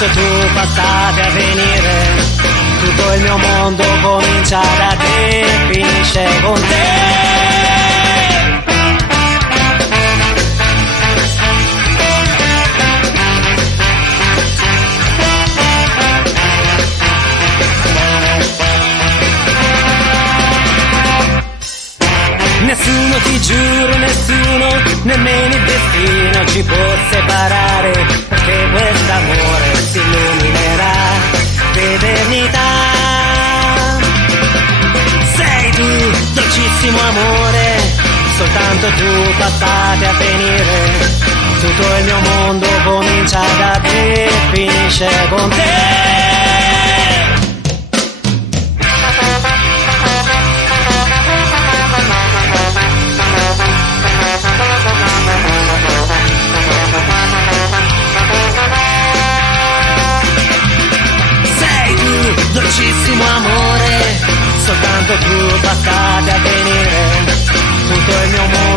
soltanto tu passate a venire, tutto il mio mondo comincia da te, finisce con te. Nessuno, ti giuro, nessuno, nemmeno il destino ci può separare, perché quest'amore si illuminerà d'eternità. Sei tu, dolcissimo amore, soltanto tu passate a venire, tutto il mio mondo comincia da te, finisce con te. Dolcissimo amore, soltanto tu passate a venire, tutto il mio mondo